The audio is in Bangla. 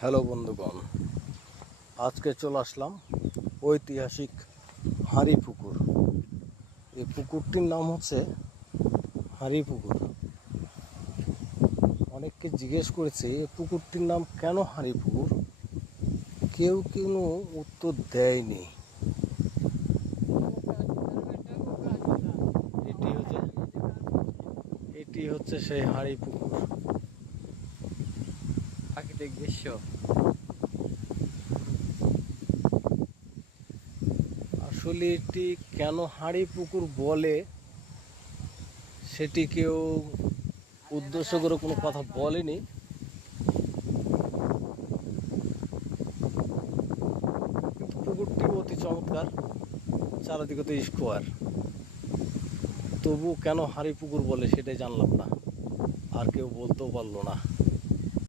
হ্যালো বন্ধুগণ, আজকে চলে আসলাম ঐতিহাসিক হাঁড়ি পুকুর। এই পুকুরটির নাম হচ্ছে হাঁড়ি পুকুর। অনেককে জিজ্ঞেস করেছে এই পুকুরটির নাম কেন হাঁড়ি পুকুর, কেউ কোনো উত্তর দেয়নি। এটি হচ্ছে সেই হাঁড়ি পুকুর। প্রাকৃতিক দৃশ্য। আসলে এটি কেন হাঁড়ি পুকুর বলে সেটি কেউ উদ্দেশ্য করে কোনো কথা বলেনি। কিন্তু পুকুরটি অতি চমৎকার, চারিদিকে তো স্কোয়ার, তবু কেন হাঁড়ি পুকুর বলে সেটাই জানলাম না, আর কেউ বলতেও পারলো না।